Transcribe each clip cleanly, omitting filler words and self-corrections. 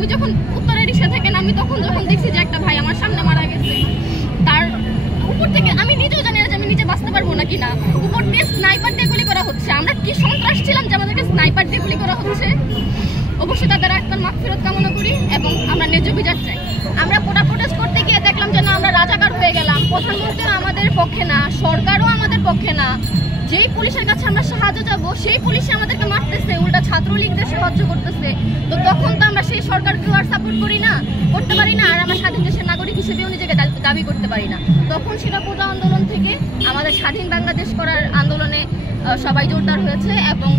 আমি যখন উত্তরের রিক্সা থেকে নামি তখন যখন দেখছি যে একটা ভাই আমার সামনে মারা গেছে, তার উপর থেকে আমি নিজেও জানি না যে আমি নিজে বাঁচতে পারবো নাকি না, উপর দিয়ে স্নাইপার দিয়ে গুলি করা হচ্ছে। আমরা কি সন্ত্রাস ছিলাম যে আমাদেরকে স্নাইপার দিয়ে গুলি করা হচ্ছে? অবশ্যই তাদের আত্মার মাগফিরাত কামনা করি এবং আমরা ন্যায্য বিচার চাই। আমরা প্রোটেস্ট করতে গিয়ে দেখলাম যে না, আমরা রাজাকার হয়ে গেলাম। প্রধানমন্ত্রীও আমাদের পক্ষে না, সরকারও আমাদের পক্ষে না। যেই পুলিশের কাছে আমরা সাহায্য যাবো সেই পুলিশে আমাদেরকে মারতেছে, উল্টা ছাত্রলীগদের সাহায্য করতেছে। তো তখন তো আমরা সেই সরকারকেও আর সাপোর্ট করতে পারি না, আর আমরা স্বাধীন দেশের নাগরিক হিসেবেও নিজেকে দাবি করতে পারি না। তখন সেটা কোটা আন্দোলন থেকে আমাদের স্বাধীন বাংলাদেশ করার আন্দোলনে সবাই জোরদার হয়েছে এবং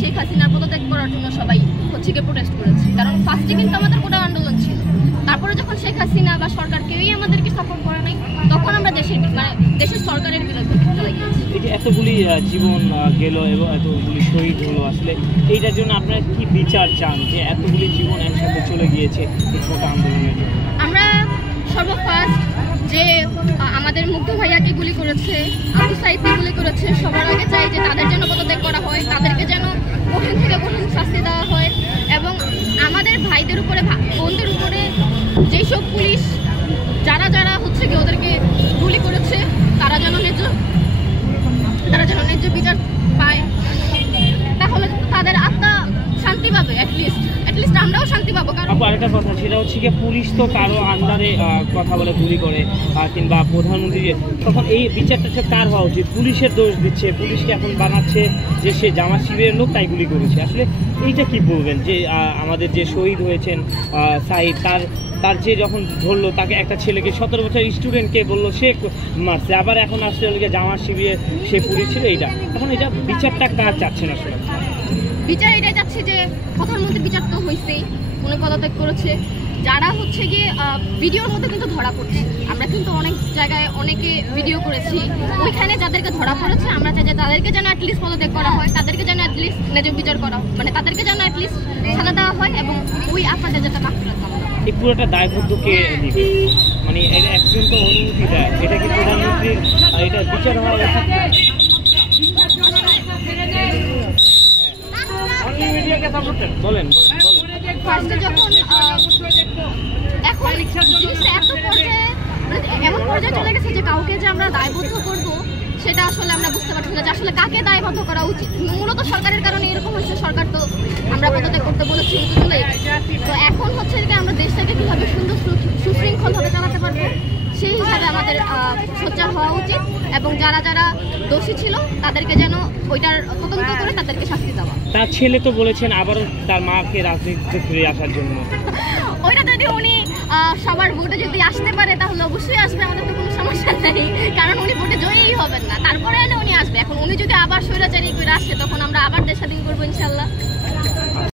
শেখ হাসিনার পদত্যাগ করার জন্য সবাই প্রোটেস্ট করেছে। কারণ ফার্স্টে কিন্তু আমাদের কোটা আন্দোলন ছিল, তারপরে যখন শেখ হাসিনা বা সরকার কেউই আমাদেরকে সাপোর্ট করে নাই, তখন আমরা দেশের সরকারের বিরুদ্ধে চলে গিয়েছি। এতগুলি জীবন গেল এবং এতগুলি শহীদ হলো, আসলে এইটার জন্য আপনারা কি বিচার চান যে এতগুলি জীবন একসাথে চলে গিয়েছে এই কোটা আন্দোলনের জন্য? আমরা সর্বফার্স্ট যে আমাদের মুগ্ধ ভাইয়াকে গুলি করেছে, আবু সাইদকে গুলি করেছে, সবার আগে চাই যে তাদের যেন পদত্যাগ করা হয়, তাদেরকে যেন কঠিন থেকে কঠিন শাস্তি দেওয়া হয় এবং আমাদের ভাইদের উপরে বোনদের উপরে যেসব পুলিশ যারা হচ্ছে কি ওদেরকে গুলি করেছে তারা যেন ন্যায্য বিচার পায়, তাহলে তাদের আত্মা শান্তি পাবে। অ্যাটলিস্ট আমরাও শান্তি পাবো। কারণ আরেকটা কথা, সেটা হচ্ছে কি পুলিশ তো কারো আন্ডারে কথা বলে গুলি করে কিংবা প্রধানমন্ত্রী, তখন এই বিচারটা কার হওয়া উচিত? পুলিশের দোষ দিচ্ছে, পুলিশকে এখন বানাচ্ছে যে সে জামাত শিবিরের লোক তাই গুলি করেছে। আসলে এইটা কি বলবেন যে আমাদের যে শহীদ হয়েছেন সাইদ, তার যে যখন ধরলো তাকে একটা ছেলেকে 17 বছর স্টুডেন্টকে বললো সে মারছে, আবার এখন আসলে জামাত শিবিরের সে পুলিশ ছিল। এইটা এখন এটা বিচারটা কার চাচ্ছেন আসলে? বিচার এটাই চাচ্ছে যে প্রধানমন্ত্রীর বিচার তো হয়েছেই, উনি পদত্যাগ করেছে। যারা হচ্ছে গিয়ে ভিডিওর মধ্যে কিন্তু ধরা পড়ছে, আমরা কিন্তু অনেক জায়গায় অনেকে ভিডিও করেছি, ওইখানে যাদেরকে ধরা পড়েছে আমরা চাই যে তাদেরকে যেন অ্যাটলিস্ট পদত্যাগ করা হয়, তাদেরকে যেন অ্যাটলিস্ট ন্যায্য বিচার করা হয়, মানে তাদেরকে যেন অ্যাটলিস্ট সাজা দেওয়া হয় এবং ওই আপনাদের যেটা মাগফিরাত কামনা। এই পুরোটা দায়বদ্ধ কে নিবে? মানে একজন তো অনুমতি দেয়, এটা কি প্রধানমন্ত্রীর এটা বিচার হওয়া উচিত? বলেন ফার্স্টে যখন এখন জিনিসটা এমন পর্যায়ে চলে গেছে যে কাউকে যে আমরা দায়বদ্ধ করবো সেটা আসলে আমরা বুঝতে পারছি না যে আসলে কাকে দায়বদ্ধ করা উচিত। মূলত সরকারের কারণে এরকম হয়েছে, সরকার তো আমরা পদত্যাগ করতে বলেছি, চলে গেছে। তো এখন হচ্ছে যে আমরা দেশটাকে কিভাবে সুন্দর সুশৃঙ্খলভাবে চালাতে পারবো সেই হিসাবে আমাদের সোচ্চার হওয়া উচিত এবং যারা দোষী ছিল তাদেরকে যেন ওইটার তদন্ত করে তাদেরকে শাস্তি দেওয়া। তার ছেলে তো বলেছেন আবারও তার মাকে রাজনীতিতে ফিরে আসার জন্য। ওইটা যদি উনি সবার ভোটে যদি আসতে পারে তাহলে অবশ্যই আসবে, আমাদের তো কোনো সমস্যা নেই, কারণ উনি ভোটে জয়ী হবেন না, তারপরে উনি আসবে। এখন উনি যদি আবার স্বৈরাচারী করে আসে তখন আমরা আবার দেশ স্বাধীন করবো ইনশাল্লাহ।